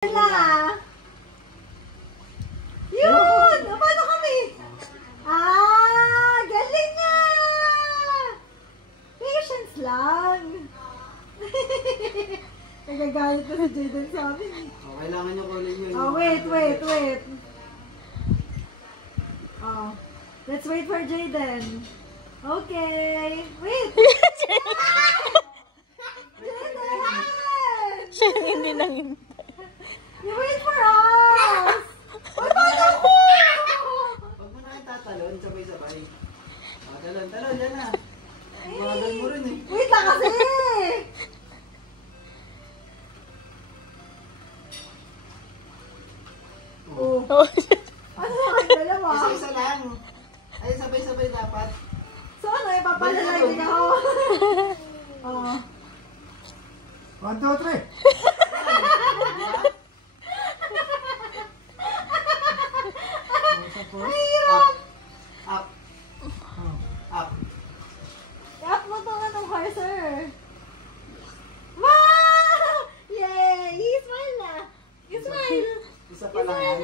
Na. Yun! Paano kami? Galing nga! Patience lang. Nagagalit na si Jayden sa amin. Kailangan nyo kunin yun. Wait. Let's wait for Jayden. Okay. Wait! Jayden! Siya hindi nang You wait for us! Paano ko? Huwag mo na kayo tatalon, sabay-sabay. Talon, yan na. Bagal mo rin eh. Wait lang kasi! Oh. Ano na kayo dalawa? Isa-isa lang. Ay, sabay-sabay dapat. So ano, ipapalalagin ako? 1, 2, 3. Mahirap! Up. Up. I-up mo itong anong cursor. Wow! Yay! Smile na! Smile! Isa pa lang yan.